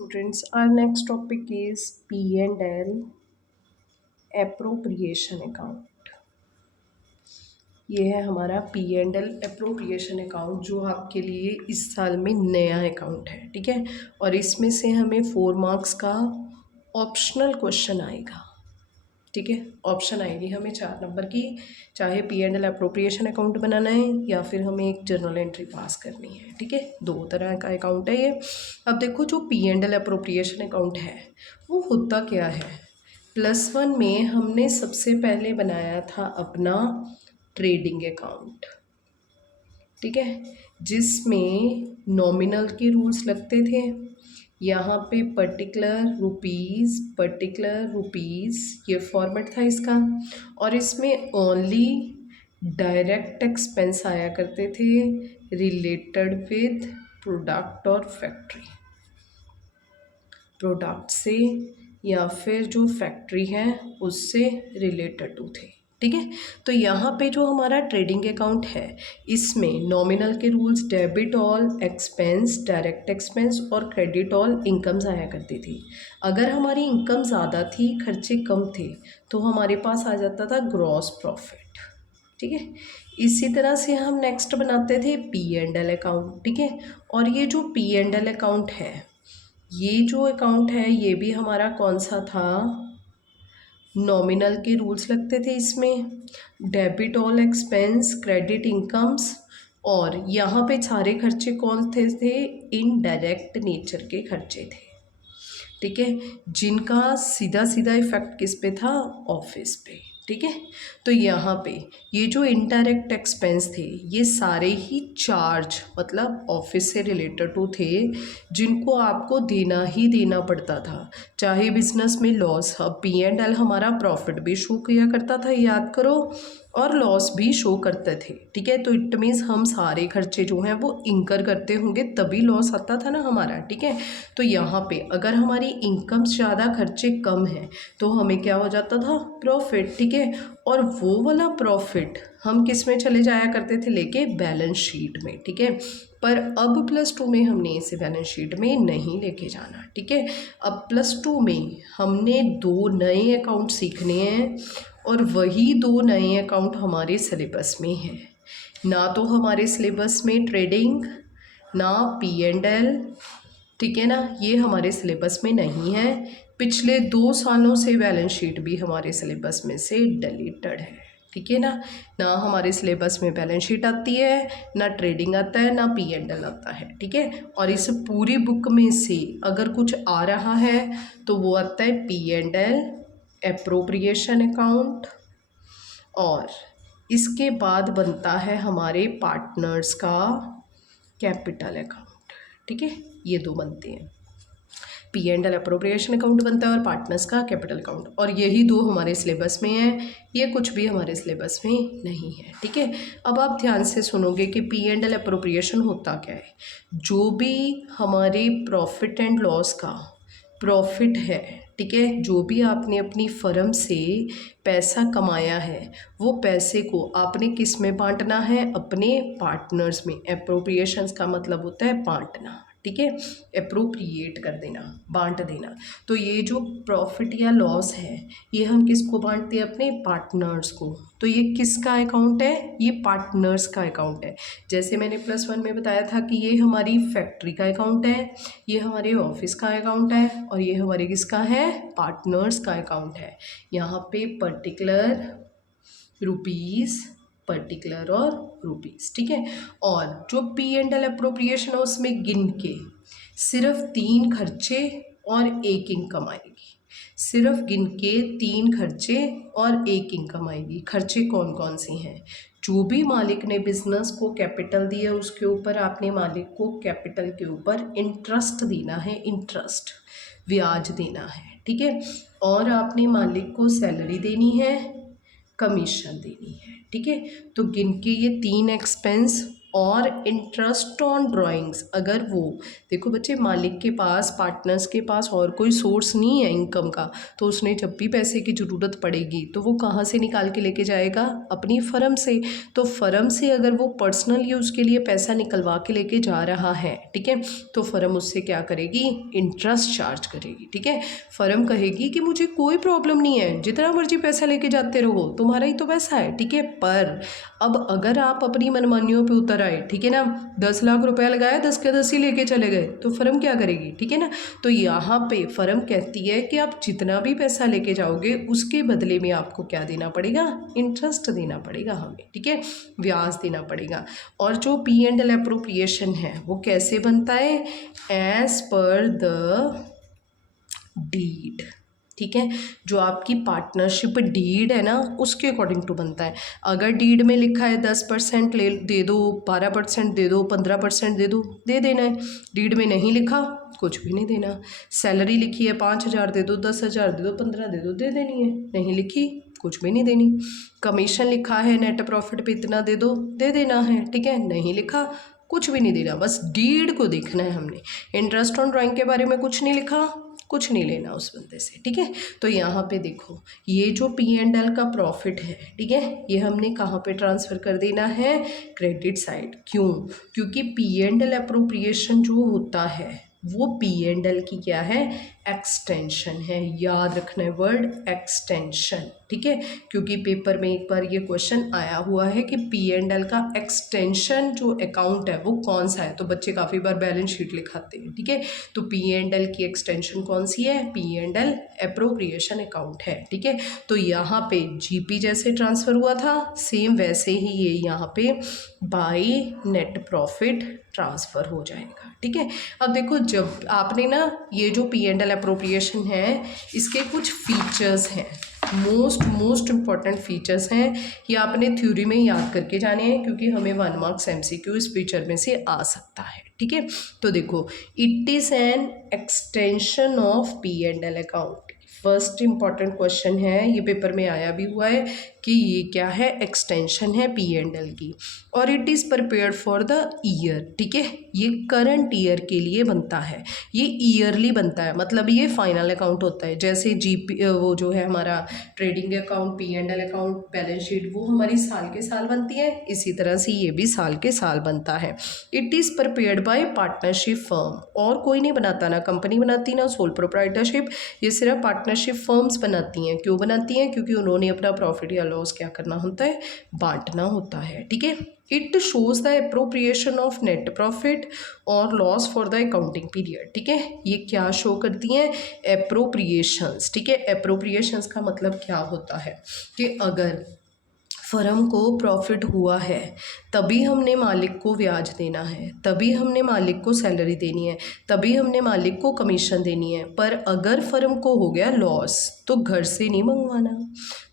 Students, our next topic is P&L appropriation account. ये है हमारा P&L appropriation अकाउंट जो आपके लिए इस साल में नया अकाउंट है, ठीक है। और इसमें से हमें 4 मार्क्स का ऑप्शनल क्वेश्चन आएगा, ठीक है। ऑप्शन आएगी हमें 4 नंबर की, चाहे P&L अप्रोप्रिएशन अकाउंट बनाना है या फिर हमें एक जर्नल एंट्री पास करनी है, ठीक है। 2 तरह का अकाउंट है ये। अब देखो जो P&L अप्रोप्रिएशन अकाउंट है वो होता क्या है। +1 में हमने सबसे पहले बनाया था अपना ट्रेडिंग अकाउंट, ठीक है, जिसमें नॉमिनल के रूल्स लगते थे। यहाँ पे पर्टिकुलर रुपीज़ ये फॉर्मेट था इसका। और इसमें ओनली डायरेक्ट एक्सपेंस आया करते थे रिलेटेड विद प्रोडक्ट और फैक्ट्री, प्रोडक्ट से या फिर जो फैक्ट्री है उससे रिलेटेड टू थे, ठीक है। तो यहाँ पे जो हमारा ट्रेडिंग अकाउंट है इसमें नॉमिनल के rules debit all expense, direct expense और क्रेडिट ऑल इनकम्स आया करती थी। अगर हमारी इनकम ज़्यादा थी, खर्चे कम थे, तो हमारे पास आ जाता था ग्रॉस प्रॉफिट, ठीक है। इसी तरह से हम नेक्स्ट बनाते थे P&L अकाउंट, ठीक है। और ये जो P&L अकाउंट है, ये जो अकाउंट है ये भी हमारा कौन सा था, नॉमिनल के रूल्स लगते थे इसमें, debit all expense, credit incomes, और यहाँ पे सारे खर्चे कौन थे इनडायरेक्ट नेचर के खर्चे थे, ठीक है, जिनका सीधा सीधा इफेक्ट किस पे था, ऑफिस पे, ठीक है। तो यहाँ पे ये जो इनडायरेक्ट एक्सपेंस थे ये सारे ही चार्ज मतलब ऑफिस से रिलेटेड टू थे, जिनको आपको देना ही देना पड़ता था, चाहे बिजनेस में लॉस। अब P&L हमारा प्रॉफिट भी शो किया करता था, याद करो, और लॉस भी शो करते थे, ठीक है। तो इट मीन्स हम सारे खर्चे जो हैं वो इंकर करते होंगे तभी लॉस आता था ना हमारा, ठीक है। तो यहाँ पे अगर हमारी इनकम ज़्यादा खर्चे कम हैं तो हमें क्या हो जाता था, प्रॉफिट, ठीक है। और वो वाला प्रॉफिट हम किस में चले जाया करते थे, लेके बैलेंस शीट में, ठीक है। पर अब +2 में हमने इसे बैलेंस शीट में नहीं लेके जाना, ठीक है। अब +2 में हमने 2 नए अकाउंट सीखने हैं और वही 2 नए अकाउंट हमारे सिलेबस में हैं। ना तो हमारे सिलेबस में ट्रेडिंग, ना P&L, ठीक है ना, ये हमारे सिलेबस में नहीं है। पिछले 2 सालों से बैलेंस शीट भी हमारे सिलेबस में से डिलीटेड है, ठीक है ना। ना हमारे सिलेबस में बैलेंस शीट आती है, ना ट्रेडिंग आता है, ना P&L आता है, ठीक है। और इस पूरी बुक में से अगर कुछ आ रहा है तो वो आता है P&L एप्रोप्रिएशन अकाउंट, और इसके बाद बनता है हमारे पार्टनर्स का कैपिटल अकाउंट, ठीक है। ये 2 बनते हैं, P&L अप्रोप्रिएशन अकाउंट बनता है और पार्टनर्स का कैपिटल अकाउंट, और यही 2 हमारे सिलेबस में है, ये कुछ भी हमारे सिलेबस में नहीं है, ठीक है। अब आप ध्यान से सुनोगे कि P&L अप्रोप्रिएशन होता क्या है। जो भी हमारे प्रॉफिट एंड लॉस का प्रॉफिट है, ठीक है, जो भी आपने अपनी फर्म से पैसा कमाया है वो पैसे को आपने किस में बांटना है, अपने पार्टनर्स में। एप्रोप्रिएशंस का मतलब होता है बांटना, ठीक है, अप्रोप्रिएट कर देना, बांट देना। तो ये जो प्रॉफिट या लॉस है ये हम किसको बांटते हैं, अपने पार्टनर्स को। तो ये किसका अकाउंट है, ये पार्टनर्स का अकाउंट है। जैसे मैंने +1 में बताया था कि ये हमारी फैक्ट्री का अकाउंट है, ये हमारे ऑफिस का अकाउंट है, और ये हमारे किसका है, पार्टनर्स का अकाउंट है। यहाँ पे पर्टिकुलर रुपीज़, पर्टिकुलर और रुपीज़, ठीक है। और जो P&L अप्रोप्रिएशन है उसमें गिन के सिर्फ 3 खर्चे और 1 इनकम आएगी, सिर्फ गिन के 3 खर्चे और 1 इनकम आएगी। खर्चे कौन कौन से हैं, जो भी मालिक ने बिजनेस को कैपिटल दिया उसके ऊपर आपने मालिक को कैपिटल के ऊपर इंटरेस्ट देना है, इंटरेस्ट ब्याज देना है, ठीक है। और आपने मालिक को सैलरी देनी है, कमीशन देनी है, ठीक है। तो गिन के ये 3 एक्सपेंस और इंटरेस्ट ऑन ड्राइंग्स, अगर वो, देखो बच्चे, मालिक के पास, पार्टनर्स के पास और कोई सोर्स नहीं है इनकम का, तो उसने जब भी पैसे की ज़रूरत पड़ेगी तो वो कहाँ से निकाल के लेके जाएगा, अपनी फर्म से। तो फर्म से अगर वो पर्सनल यूज़ के लिए पैसा निकलवा के लेके जा रहा है, ठीक है, तो फर्म उससे क्या करेगी, इंटरेस्ट चार्ज करेगी। ठीक है, फर्म कहेगी कि मुझे कोई प्रॉब्लम नहीं है, जितना मर्जी पैसा लेके जाते रहो, तुम्हारा ही तो पैसा है। ठीक है, पर अब अगर आप अपनी मनमानियों पे उतर आए, ठीक है ना, 10 लाख रुपया लगाया, 10 के 10 ही लेके चले गए, तो फर्म क्या करेगी। ठीक है ना, तो यहाँ पे फर्म कहती है कि आप जितना भी पैसा लेके जाओगे उसके बदले में आपको क्या देना पड़ेगा, इंटरेस्ट देना पड़ेगा हमें। ठीक है, ब्याज देना पड़ेगा। और जो P&L एप्रोप्रिएशन है वो कैसे बनता है, एज पर द डीड। ठीक है, जो आपकी पार्टनरशिप डीड है ना, उसके अकॉर्डिंग टू बनता है। अगर डीड में लिखा है 10% ले दे दो, 12% दे दो, 15% दे दो, दे देना है। डीड में नहीं लिखा, कुछ भी नहीं देना। सैलरी लिखी है 5,000 दे दो, 10,000 दे दो, 15 दे दो, दे देनी है। नहीं लिखी, कुछ भी नहीं देनी। कमीशन लिखा है नेट प्रॉफिट पे इतना दे दो, दे देना है। ठीक है, नहीं लिखा, कुछ भी नहीं देना, बस डीड को देखना है हमने। इंटरेस्ट ऑन ड्राइंग के बारे में कुछ नहीं लिखा, कुछ नहीं लेना उस बंदे से। ठीक है, तो यहाँ पे देखो, ये जो P&L का प्रॉफिट है, ठीक है, ये हमने कहाँ पे ट्रांसफ़र कर देना है, क्रेडिट साइड। क्यों, क्योंकि P&L अप्रोप्रिएशन जो होता है वो P&L की क्या है, एक्सटेंशन है। याद रखना है वर्ड एक्सटेंशन। ठीक है, क्योंकि पेपर में एक बार ये क्वेश्चन आया हुआ है कि P&L का एक्सटेंशन जो अकाउंट है वो कौन सा है, तो बच्चे काफ़ी बार बैलेंस शीट लिखाते हैं। ठीक है, तो P&L की एक्सटेंशन कौन सी है, P&L एप्रोप्रिएशन अकाउंट है। ठीक है, तो यहाँ पे GP जैसे ट्रांसफ़र हुआ था, सेम वैसे ही ये यहाँ पे बाय नेट प्रॉफिट ट्रांसफ़र हो जाएगा। ठीक है, अब देखो, जब आपने ना ये जो P&L एप्रोप्रिएशन है इसके कुछ फीचर्स हैं, मोस्ट इम्पॉर्टेंट फीचर्स हैं, ये आपने थ्योरी में याद करके जाने हैं, क्योंकि हमें 1 मार्क्स MCQ इस फीचर में से आ सकता है। ठीक है, तो देखो, it is an extension of P&L account. First important question है, ये पेपर में आया भी हुआ है कि ये क्या है, एक्सटेंशन है P&L की, और it is prepared for the year. ठीक है, ये करंट ईयर के लिए बनता है, ये ईयरली बनता है, मतलब ये फाइनल अकाउंट होता है। जैसे GP वो जो है हमारा trading account, P&L account, balance sheet, वो हमारी साल के साल बनती है, इसी तरह से ये भी साल के साल बनता है। It is prepared by partnership firm, और कोई नहीं बनाता, ना कंपनी बनाती ना सोल प्रोप्राइटरशिप, ये सिर्फ पार्टनरशिप फर्म्स बनाती हैं। क्यों बनाती हैं, क्योंकि उन्होंने अपना प्रॉफिट या लॉस क्या करना होता है, बांटना होता है। ठीक है, it shows the appropriation of net profit और loss for the accounting period. ठीक है, ये क्या शो करती हैं, एप्रोप्रिएशंस। ठीक है, एप्रोप्रिएशंस का मतलब क्या होता है कि अगर फर्म को प्रॉफिट हुआ है तभी हमने मालिक को ब्याज देना है, तभी हमने मालिक को सैलरी देनी है, तभी हमने मालिक को कमीशन देनी है। पर अगर फर्म को हो गया लॉस तो घर से नहीं मंगवाना,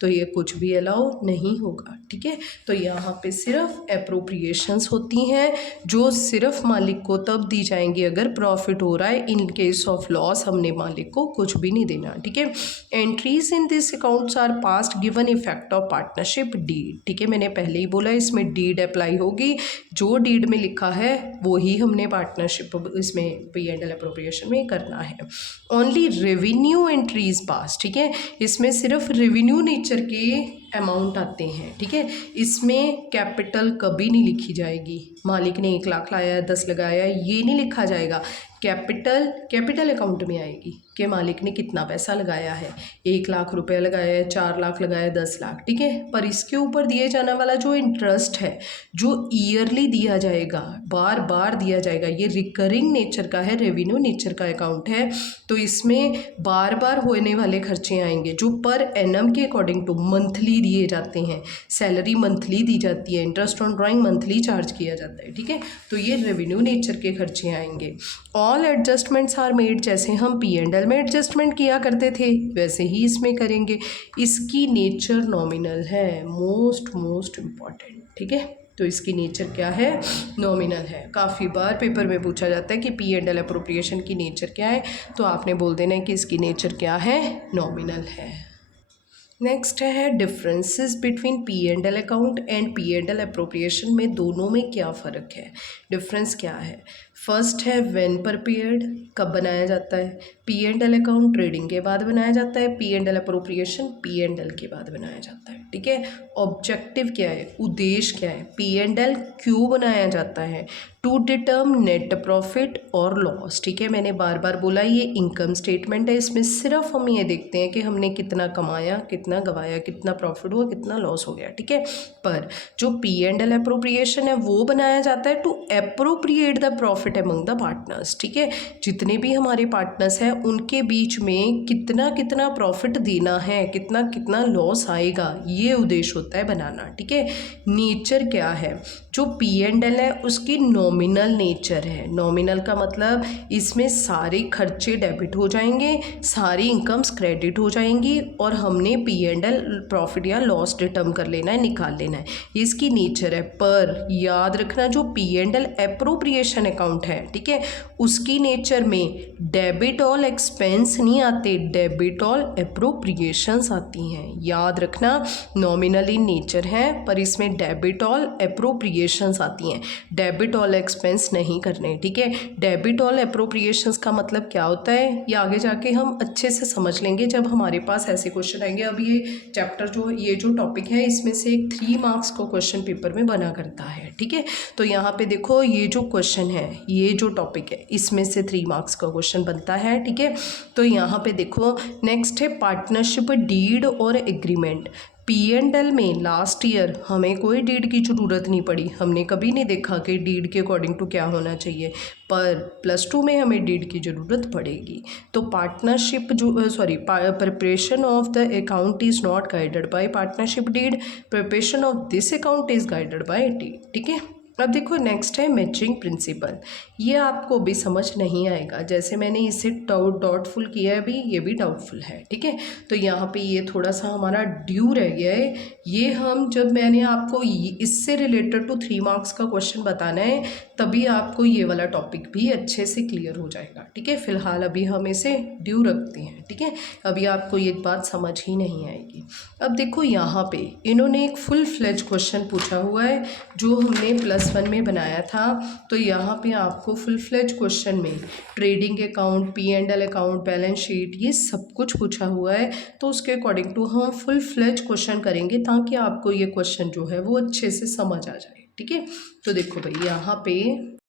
तो ये कुछ भी अलाउ नहीं होगा। ठीक है, तो यहाँ पे सिर्फ एप्रोप्रिएशंस होती हैं जो सिर्फ मालिक को तब दी जाएंगी अगर प्रॉफिट हो रहा है। इन केस ऑफ लॉस हमने मालिक को कुछ भी नहीं देना। ठीक है, entries in this accounts are passed given effect of partnership deed. ठीक है, मैंने पहले ही बोला इसमें डीड अप्लाई होगी, जो डीड में लिखा है वो ही हमने पार्टनरशिप इसमें P&L अप्रोप्रिएशन में करना है। Only revenue entries pass. ठीक है, इसमें सिर्फ रेवेन्यू नेचर के अमाउंट आते हैं। ठीक है, इसमें कैपिटल कभी नहीं लिखी जाएगी, मालिक ने 1 लाख लाया है, 10 लगाया है, ये नहीं लिखा जाएगा। कैपिटल अकाउंट में आएगी कि मालिक ने कितना पैसा लगाया है, 1 लाख रुपया लगाया है, 4 लाख लगाया है, 10 लाख। ठीक है, पर इसके ऊपर दिए जाने वाला जो इंटरेस्ट है, जो ईयरली दिया जाएगा, बार बार दिया जाएगा, ये रिकरिंग नेचर का है, रेवेन्यू नेचर का अकाउंट है, तो इसमें बार बार होने वाले खर्चे आएंगे जो पर एनम के अकॉर्डिंग टू मंथली दिए जाते हैं। सैलरी मंथली दी जाती है, interest on drawing monthly charge किया जाता है। ठीक है, तो ये रेवेन्यू नेचर के खर्चे आएंगे। ऑल एडजस्टमेंट्स आर मेड, जैसे हम P&L में एडजस्टमेंट किया करते थे वैसे ही इसमें करेंगे। इसकी नेचर नॉमिनल है, मोस्ट इम्पॉर्टेंट। ठीक है, तो इसकी नेचर क्या है, नॉमिनल है। काफ़ी बार पेपर में पूछा जाता है कि P&L अप्रोप्रिएशन की नेचर क्या है, तो आपने बोल देना है कि इसकी नेचर क्या है, नॉमिनल है। नेक्स्ट है differences between P and L account and P and L appropriation में दोनों में क्या फ़र्क है, डिफरेंस क्या है। फर्स्ट है व्हेन प्रिपेयर्ड, कब बनाया जाता है। P and L account trading के बाद बनाया जाता है, P and L appropriation P and L के बाद बनाया जाता है, ठीक है। ऑब्जेक्टिव क्या है, उद्देश्य क्या है, पी एंड एल क्यों बनाया जाता है, टू डिटर्म नेट प्रॉफिट और लॉस, ठीक है। मैंने बार बार बोला ये इनकम स्टेटमेंट है, इसमें सिर्फ हम ये देखते हैं कि हमने कितना कमाया, कितना गवाया, कितना प्रॉफिट हुआ, कितना लॉस हो गया, ठीक है। पर जो पी एंड एल अप्रोप्रिएशन है वो बनाया जाता है to appropriate the profit among the partners, ठीक है। जितने भी हमारे पार्टनर्स हैं उनके बीच में कितना कितना प्रॉफिट देना है, कितना कितना लॉस आएगा, ये उद्देश्य होता है बनाना, ठीक है। नेचर क्या है, जो पी एंड एल है उसकी नॉमिनल नेचर है। नॉमिनल का मतलब इसमें सारे खर्चे डेबिट हो जाएंगे, सारी इनकम्स क्रेडिट हो जाएंगी और हमने पी एंड एल प्रॉफिट या लॉस डिटर्म कर लेना है, निकाल लेना है, इसकी नेचर है। पर याद रखना जो P and L appropriation account है, ठीक है, उसकी नेचर में डेबिट ऑल एक्सपेंस नहीं आते, डेबिट ऑल अप्रोप्रिएशंस आती हैं। याद रखना नॉमिनल इन नेचर है पर इसमें डेबिट ऑल अप्रोप्रिएशंस आती हैं, डेबिट ऑल एक्सपेंस नहीं करने, ठीक है। डेबिट ऑल अप्रोप्रिएशंस का मतलब क्या होता है ये आगे जाके हम अच्छे से समझ लेंगे जब हमारे पास ऐसे क्वेश्चन आएंगे। अब ये चैप्टर ये जो टॉपिक है इसमें से एक 3 मार्क्स को क्वेश्चन पेपर में बना करता है, ठीक है। तो यहाँ पे देखो ये जो क्वेश्चन है, ये जो टॉपिक है इसमें से 3 मार्क्स का क्वेश्चन बनता है, ठीक है। तो यहाँ पे देखो नेक्स्ट है पार्टनरशिप डीड और एग्रीमेंट। पी एंड एल में लास्ट ईयर हमें कोई डीड की ज़रूरत नहीं पड़ी, हमने कभी नहीं देखा कि डीड के अकॉर्डिंग टू क्या होना चाहिए, पर +2 में हमें डीड की ज़रूरत पड़ेगी। तो partnership preparation of the account is not guided by partnership deed, preparation of this account is guided by deed, ठीक है। अब देखो नेक्स्ट है मैचिंग प्रिंसिपल। ये आपको भी समझ नहीं आएगा, जैसे मैंने इसे डाउटफुल किया है अभी, ये भी डाउटफुल है, ठीक है। तो यहाँ पे ये थोड़ा सा हमारा ड्यू रह गया है, ये हम जब मैंने आपको इससे रिलेटेड टू 3 मार्क्स का क्वेश्चन बताना है तभी आपको ये वाला टॉपिक भी अच्छे से क्लियर हो जाएगा, ठीक है। फिलहाल अभी हम इसे ड्यू रखते हैं, ठीक है, अभी आपको ये बात समझ ही नहीं आएगी। अब देखो यहाँ पे इन्होंने एक फुल फ्लेज क्वेश्चन पूछा हुआ है जो हमने +1 में बनाया था। तो यहाँ पे आपको फुल फ्लेज क्वेश्चन में trading account, P and L account, balance sheet, ये सब कुछ पूछा हुआ है। तो उसके अकॉर्डिंग टू हम फुल फ्लेज क्वेश्चन करेंगे ताकि आपको ये क्वेश्चन जो है वो अच्छे से समझ आ जाए, ठीक है। तो देखो भाई यहाँ पे